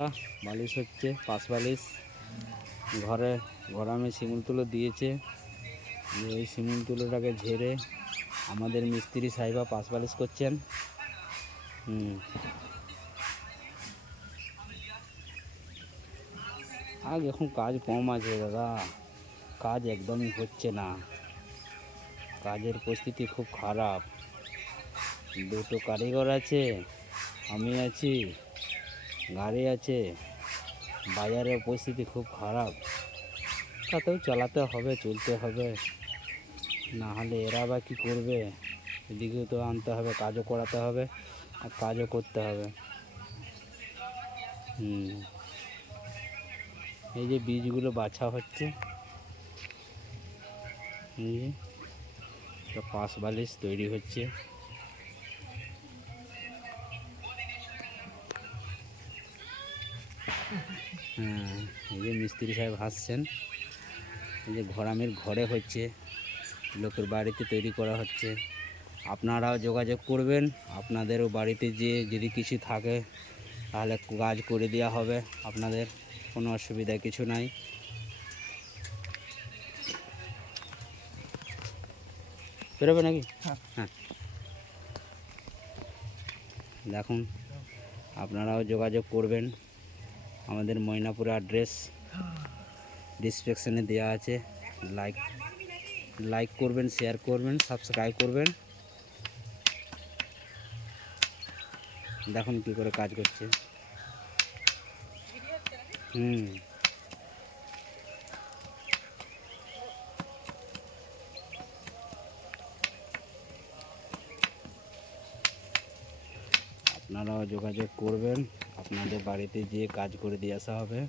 বালিশ হচ্ছে পাঁচ বালিশ ঘরে গরমে শিমুল তুলো দিয়েছে। এই শিমুল তুলোটাকে ঝেড়ে আমাদের মিস্ত্রি সাহেবা পাঁচ বালিশ করছেন। আজ এখন কাজ কম আছে দাদা, কাজ একদমই হচ্ছে না, কাজের পরিস্থিতি খুব খারাপ। দুটো কারিগর আছে, আমি আছি, গাড়ি আছে, বাজারের পরিস্থিতি খুব খারাপ। তাতেও চালাতে হবে, চলতে হবে, না হলে এরা বা কী করবে। এদিকেও তো আনতে হবে, কাজও করাতে হবে আর কাজও করতে হবে। এই যে বীজগুলো বাছা হচ্ছে, এই যে পাঁচ বালিশ তৈরি হচ্ছে। এই যে মিস্ত্রি সাহেব হাসছেন। এই যে ঘরামের ঘরে হচ্ছে, লোকের বাড়িতে তৈরি করা হচ্ছে। আপনারাও যোগাযোগ করবেন, আপনাদেরও বাড়িতে যে যদি কিছু থাকে তাহলে কাজ করে দেওয়া হবে, আপনাদের কোনো অসুবিধা কিছু নাই। বেরোবে নাকি? হ্যাঁ, দেখুন আপনারাও যোগাযোগ করবেন। আমাদের ময়নাপুরে অ্যাড্রেস ডিসক্রিপশনে দেওয়া আছে। লাইক করবেন, শেয়ার করবেন, সাবস্ক্রাইব করবেন। দেখুন কী করে কাজ করছে। আপনারাও যোগাযোগ করবেন, আপনাদের বাড়িতে গিয়ে কাজ করে দিয়ে আসা হবে।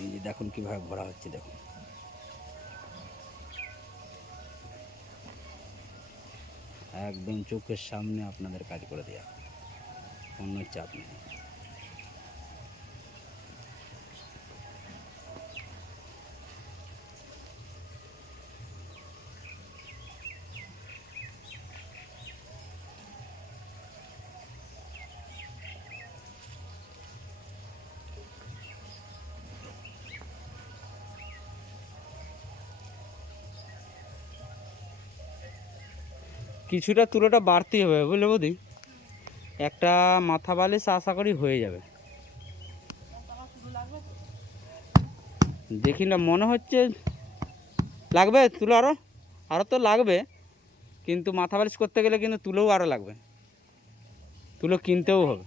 এই যে দেখুন কীভাবে ভরা হচ্ছে, দেখুন একদম চোখের সামনে আপনাদের কাজ করে দেওয়া, কোনো চাপ নেই। কিছুটা তুলোটা বাড়তি হবে বুঝলে বৌদি, একটা মাথা বালিশ আশা করি হয়ে যাবে। দেখি না, মনে হচ্ছে লাগবে তুলো, আরও তো লাগবে, কিন্তু মাথা বালিশ করতে গেলে কিন্তু তুলোও আরও লাগবে, তুলো কিনতেও হবে।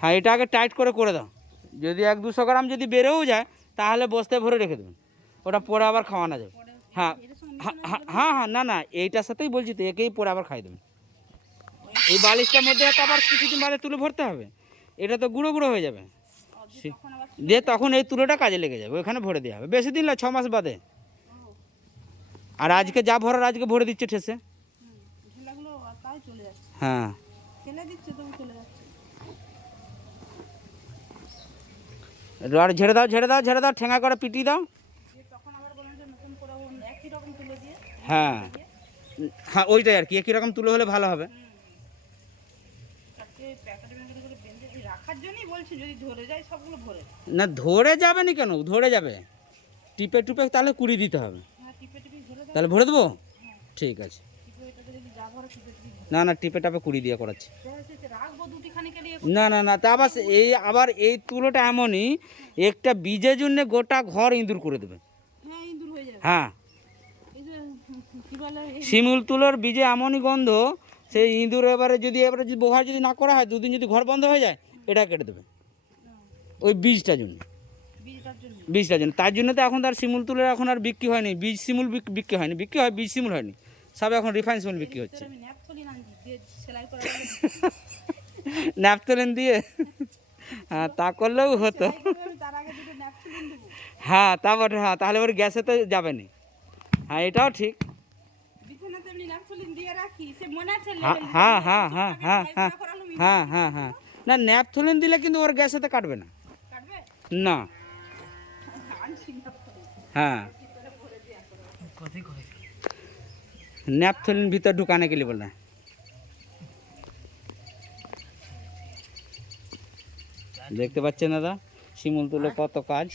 হ্যাঁ, এটা আগে টাইট করে দাও। যদি 100-200 গ্রাম যদি বেড়েও যায় তাহলে বস্তায় ভরে রেখে দেবেন, ওটা পরে আবার খাওয়ানো যাবে। হ্যাঁ হ্যাঁ হ্যাঁ, না এইটার সাথেই বলছি তো, একেই পরে আবার খাই দেবেন। এই বালিশটার মধ্যে একটা আবার কিছুদিন বাদে তুলো ভরতে হবে, এটা তো গুঁড়ো গুঁড়ো হয়ে যাবে, দিয়ে তখন এই তুলোটা কাজে লেগে যাবে, ওখানে ভরে দেওয়া হবে। বেশি দিন না, 6 মাস বাদে। আর আজকে যা ভরার আজকে ভরে দিচ্ছে ঠেসে। হ্যাঁ, আর ঝেড়ে দাও, ঠেঙা করে পিটিয়ে দাও। হ্যাঁ হ্যাঁ, ওইটাই আর কি, একই রকম তুলো হলে ভালো হবে। না ধরে যাবে না কেন, ধরে যাবে, টিপে টুপে তাহলে কুড়ি দিতে হবে। তাহলে ভরে দেবো, ঠিক আছে। না টিপে টাপে কুড়ি দিয়ে করাচ্ছি। না তা আবার এই তুলোটা এমনই, একটা বীজের জন্য গোটা ঘর ইঁদুর করে দেবে। হ্যাঁ, শিমুল তুলোর বীজে এমনই গন্ধ, সেই ইঁদুর এবারে যদি ব্যবহার যদি না করা হয়, দুদিন যদি ঘর বন্ধ হয়ে যায়, এটা কেটে দেবে ওই বীজটার জন্য। তার জন্য তো এখন তার শিমুল তুলোর এখন আর বিক্রি হয়নি, বীজ শিমুল বিক্রি হয়নি, বিক্রি হয় বীজ শিমুল হয়নি, সব এখন রিফাইন শিমুল বিক্রি হচ্ছে। ন্যাপথলিন দিয়ে, হ্যাঁ তা করলেও হতো। হ্যাঁ তারপর হ্যাঁ, তাহলে ওর গ্যাসে তো যাবে না। হ্যাঁ এটাও ঠিক। হ্যাঁ হ্যাঁ হ্যাঁ হ্যাঁ হ্যাঁ হ্যাঁ হ্যাঁ হ্যাঁ, না ন্যাপথলিন দিলে কিন্তু ওর গ্যাসেতে কাটবে না। না, হ্যাঁ ন্যাপথলিন ভিতর ঢুকানে গেলি বলে দেখতে পাচ্ছেন দাদা, শিমুল তুলো কত কাজ,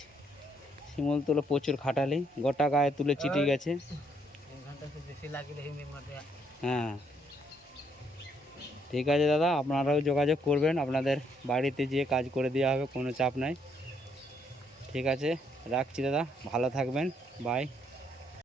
শিমুল তুলো প্রচুর খাটালি, গোটা গায়ে তুলে চিটে গেছে। হ্যাঁ ঠিক আছে দাদা, আপনারাও যোগাযোগ করবেন, আপনাদের বাড়িতে যেয়ে কাজ করে দেওয়া হবে, কোনো চাপ নাই। ঠিক আছে, রাখছি দাদা, ভালো থাকবেন, বাই।